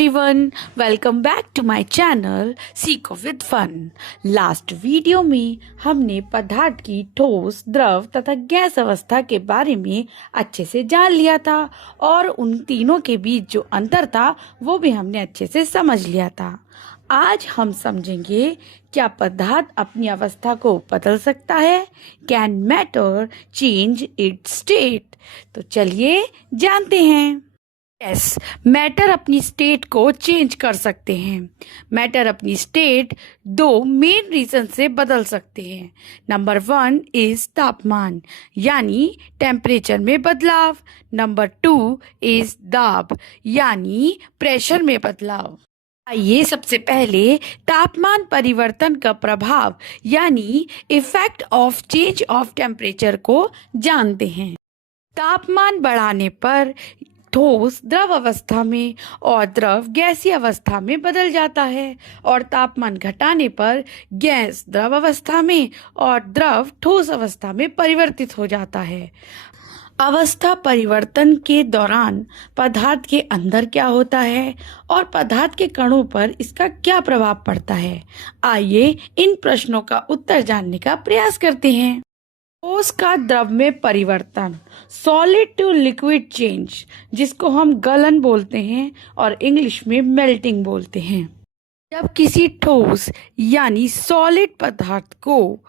Everyone, welcome back to my channel Seekho with fun. Last video में हमने पदार्थ की ठोस, द्रव तथा गैस अवस्था के बारे में अच्छे से जान लिया था और उन तीनों के बीच जो अंतर था वो भी हमने अच्छे से समझ लिया था। आज हम समझेंगे क्या पदार्थ अपनी अवस्था को बदल सकता है? Can matter change it's state? तो चलिए जानते हैं। यस, मैटर अपनी स्टेट को चेंज कर सकते हैं। मैटर अपनी स्टेट दो मेन रीजन से बदल सकते हैं। नंबर 1 इज तापमान यानी टेम्परेचर में बदलाव। नंबर 2 इज दाब यानी प्रेशर में बदलाव। आइए सबसे पहले तापमान परिवर्तन का प्रभाव यानी effect of change of temperature को जानते हैं। तापमान बढ़ाने पर ठोस द्रव अवस्था में और द्रव गैसीय अवस्था में बदल जाता है और तापमान घटाने पर गैस द्रव अवस्था में और द्रव ठोस अवस्था में परिवर्तित हो जाता है। अवस्था परिवर्तन के दौरान पदार्थ के अंदर क्या होता है और पदार्थ के कणों पर इसका क्या प्रभाव पड़ता है? आइए इन प्रश्नों का उत्तर जानने का प्रयास करते हैं। ठोस का द्रव में परिवर्तन, सॉलिड टू लिक्विड चेंज, जिसको हम गलन बोलते हैं और इंग्लिश में मेल्टिंग बोलते हैं। जब किसी ठोस यानी सॉलिड पदार्थ को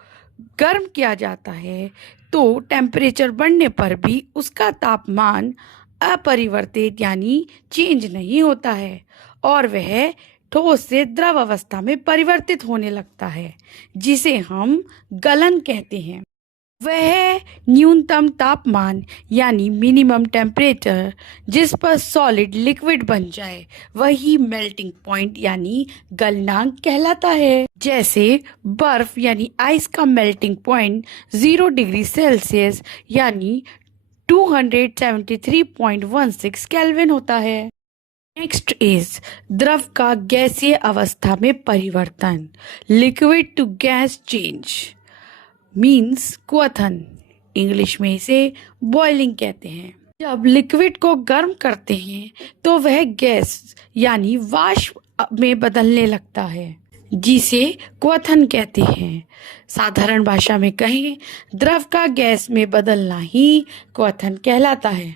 गर्म किया जाता है तो टेम्परेचर बढ़ने पर भी उसका तापमान अपरिवर्तित यानी चेंज नहीं होता है और वह ठोस से द्रव अवस्था में परिवर्तित होने लगता है, जिसे हम गलन कहते हैं। वह न्यूनतम तापमान यानी मिनिमम टेम्परेचर जिस पर सॉलिड लिक्विड बन जाए वही मेल्टिंग पॉइंट यानी गलनांक कहलाता है। जैसे बर्फ यानी आइस का मेल्टिंग पॉइंट 0 डिग्री सेल्सियस यानी 273.16 केल्विन होता है। नेक्स्ट इज द्रव का गैसीय अवस्था में परिवर्तन, liquid to gas change means क्वथन, इंग्लिश में इसे बॉइलिंग कहते हैं। जब लिक्विड को गर्म करते हैं तो वह गैस यानी वाष्प में बदलने लगता है, जिसे क्वथन कहते हैं। साधारण भाषा में कहें, द्रव का गैस में बदलना ही क्वथन कहलाता है।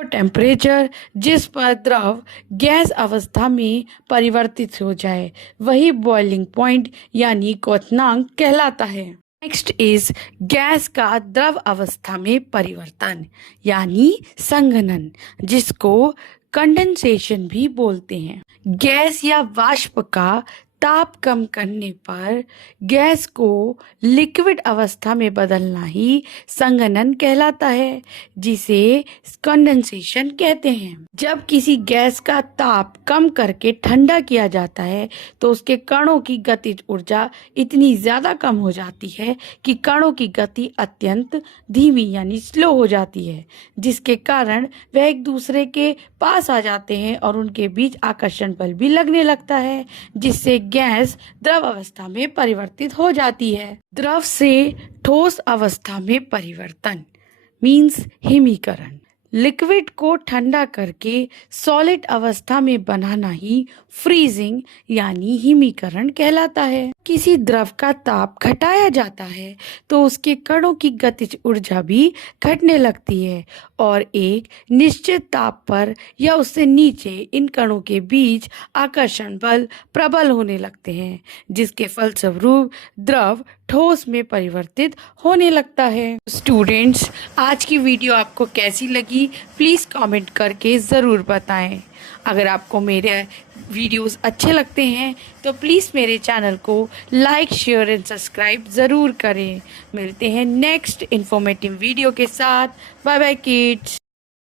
टेम्परेचर जिस पर द्रव गैस अवस्था में परिवर्तित हो जाए वही बॉइलिंग पॉइंट यानी क्वथनांक कहलाता है। नेक्स्ट इज गैस का द्रव अवस्था में परिवर्तन यानी संघनन, जिसको कंडेंसेशन भी बोलते हैं। गैस या वाष्प का ताप कम करने पर गैस को लिक्विड अवस्था में बदलना ही संघनन कहलाता है, जिसे कंडेंसेशन कहते हैं। जब किसी गैस का ताप कम करके ठंडा किया जाता है तो उसके कणों की गतिज ऊर्जा इतनी ज्यादा कम हो जाती है कि कणों की गति अत्यंत धीमी यानी स्लो हो जाती है, जिसके कारण वह एक दूसरे के पास आ जाते हैं और उनके बीच आकर्षण बल भी लगने लगता है, जिससे गैस द्रव अवस्था में परिवर्तित हो जाती है। द्रव से ठोस अवस्था में परिवर्तन मीन्स हिमीकरण। लिक्विड को ठंडा करके सॉलिड अवस्था में बनाना ही फ्रीजिंग यानी हिमीकरण कहलाता है। किसी द्रव का ताप घटाया जाता है तो उसके कणों की गतिज ऊर्जा भी घटने लगती है और एक निश्चित ताप पर या उससे नीचे इन कणों के बीच आकर्षण बल प्रबल होने लगते हैं, जिसके फलस्वरूप द्रव ठोस में परिवर्तित होने लगता है। स्टूडेंट्स, आज की वीडियो आपको कैसी लगी प्लीज़ कमेंट करके ज़रूर बताएं। अगर आपको मेरे वीडियोस अच्छे लगते हैं तो प्लीज़ मेरे चैनल को लाइक, शेयर एंड सब्सक्राइब ज़रूर करें। मिलते हैं नेक्स्ट इन्फॉर्मेटिव वीडियो के साथ। Bye bye kids.